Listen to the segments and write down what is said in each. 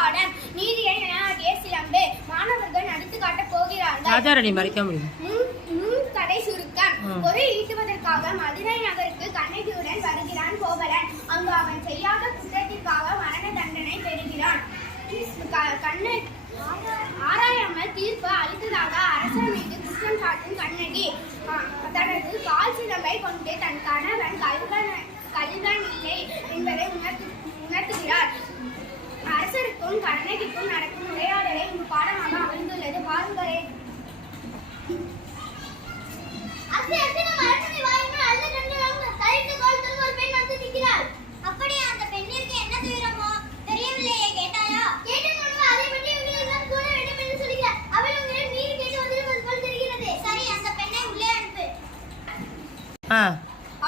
பாடம். நீதியை நிலைநாட்டிய சிலம்பு. மாணவர்கள் நடித்து காட்டப் போகிறார்கள். கதை சுருக்கம். பொருள் ஈட்டுவதற்காக மதுரை நகருக்கு கண்ணகியுடன் வருகிறான் கோவலன். அங்கு அவன் செய்யாத குற்றத்திற்காக மரண தண்டனை பெறுகிறான். ஆராயாமல் தீர்ப்பு அளித்ததாக அரசர் மீது குற்றம் சாட்டும் கண்ணகி தனது கால் சிலம்பை கொண்டு தன் கணவன் கல்வன் இல்லை என்பதை உணர்த்துகிறார். அரசருக்கும் கண்ணகிக்கும் நடக்கும் உரையாடலை இந்த பாடமாக அமைந்துள்ளது. பாருங்களே. அப்படியே அந்த பெண்ணிற்கு என்ன துயரமோ தெரியவில்லையே, கேட்டாயா? கேட்டேன், அதை பற்றி உங்களிடம் கூற வேண்டும் என்று சொல்கிறார். அவள் உங்களிடம் நீர் கேட்டு வந்திருப்பது போல் தெரிகிறது. சரி, அந்த பெண்ணை உள்ளே அனுப்பு.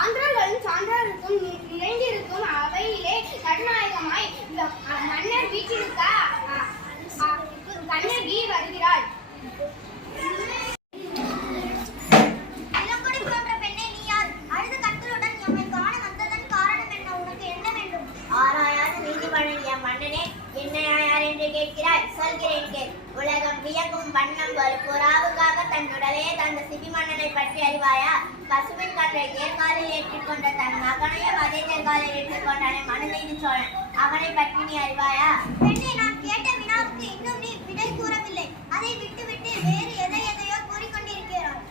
ஆந்திரர்களும் சான்றாருக்கும் நிறைந்திருக்கும் அவையிலே நடுநாயகமாய் மன்னர் வீட்டிற்க கண்ணகி வருகிறாள். உலகம் வியக்கும் வண்ணம் ஒரு புறாவுக்காக தன் உடலையே தந்த சிபி மன்னனை பற்றி அறிவாயா? பசுவின் கன்றை தேர்காலில் ஏற்றிக்கொண்ட தன் மகனையும் அதே தேர்காலில் ஏற்றிக்கொண்டானே மனுநீதி சோழன், அவனை பற்றி நீ அறிவாயா? பெண்ணே, நான் கேட்ட வினாவுக்கு இன்னும் நீ விடை கூறவில்லை. அதை விட்டுவிட்டு வேறு எதையோ கூறிக்கொண்டிருக்கிறான்.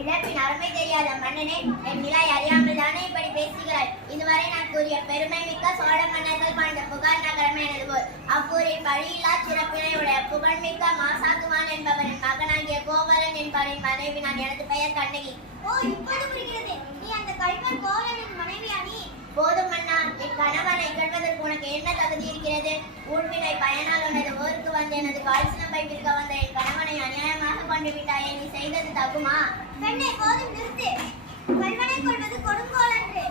இழப்பின் அருமை தெரியாத மன்னனே, என் நிலை அறியாமல் தானே இப்படி பேசுகிறாய்? இதுவரை நான் கூறிய பெருமை மிக்க சோழ மன்னர்கள் வாழ்ந்த புகார் நகரம் எனது ஊர். அப்பூரில் பழியில்லா சிறப்பினை உடைய புகழ்மிக்க மாசாக்குவான் என்பவரின் மகனாகிய கோவலன் என்பவரின் மனைவி நான். எனது பெயர் கண்ணகி. ஓ, இப்போது புரிகிறது. நீ அந்த கல்வன் கோவலனின் மனைவியா? நீ போதும் மன்னா, என் கணவனை இகழ்வதற்கு உனக்கு என்ன தகுதி இருக்கிறது? ஊழ்வினை பயனால் உனது ஊருக்கு வந்து எனது கால் சிலம்பை விற்க வந்த என் கணவனை அநியாயமாக கொண்டு விட்டாயே, நீ செய்தது தகுமா? பெண்ணை போதும் நிறுத்து. கல்வனை கொள்வது கொடுங்கோலன்று.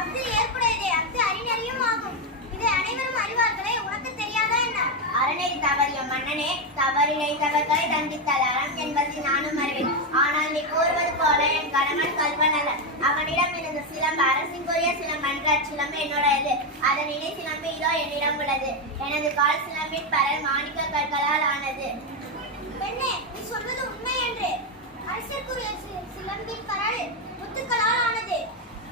அஃது ஏற்புடையதே, அஃது அறிஞரையும் ஆகும். இதை அனைவரும் அறிவார்களே, உனக்கு தெரியாதா என்ன? அறநெறி தவறிய மன்னனே, தவறிழைத்தவர்களை தண்டித்தல் அறம் என்பதில் நானும் அறிவேன். ஆனால் நீ கூறுவது போல என் கணவன் கல்வன் அல்ல. அவனிடம் இருந்த சிலம்பு அரசிங்குரிய சிலம்பன்று. அச்சிலம்பு என்னுடையது. அதன் இணை சிலம்பு இதோ என்னிடம் உள்ளது. எனது கால் சிலம்பின் பரல் மாணிக்க கற்களால் ஆனது. பெண்ணே, நீ சொல்வது உண்மை என்று? அரசருக்குரிய சிலம்பின் பரல் முத்துக்களால் ஆனது.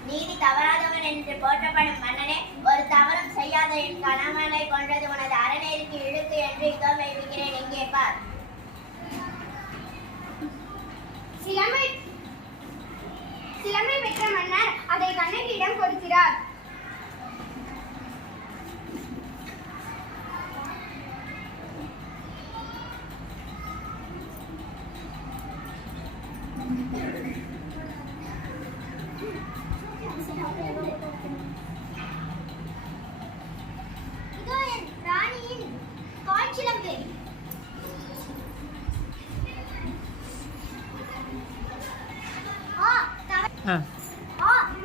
நீதி தவறாதவன் என்று போற்றப்படும் மன்னனே, ஒரு தவறும் செய்யாத என் கணவனை கொன்றது உனது அறநெறிக்கு இழுக்கு என்று இதோ வைக்கிறேன். இங்கே பார். சிலம்பை பெற்ற மன்னர் அதை கண்ணகியிடம் கொடுக்கிறார். இதோ என் ராணியின் கால் சிலம்பு.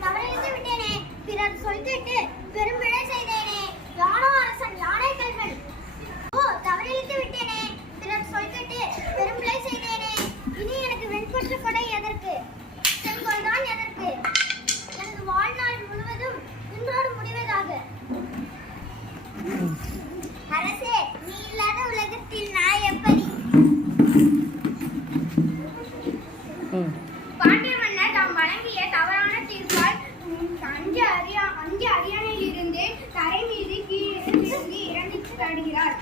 தவறிழைத்து விட்டேனே, பிறர் சொல்லிட்டு பெரும்பிழை செய்தேனே. யானோ அரசன், யானை கல்வன். தவறிழைத்து விட்டேனே, பிறர் சொல்லிட்டு பெரும்பிழை செய்தேனே. இனி எனக்கு வெண்பற்று கொடை எதற்கு? செங்கோல்தான் எதற்கு? எனது வாழ்நாள் முழுவதும் இன்றோடு முடிவதாக. அரசே, நீ இல்லாத உலகத்தில் நான் எப்படி? பாண்டிய மன்னர் தாம் வழங்கிய தவறான தீர்ப்பால் அஞ்சு அரியணையில் இருந்து தரை மீது கீழே விழுந்து இறந்து தடுகிறார்.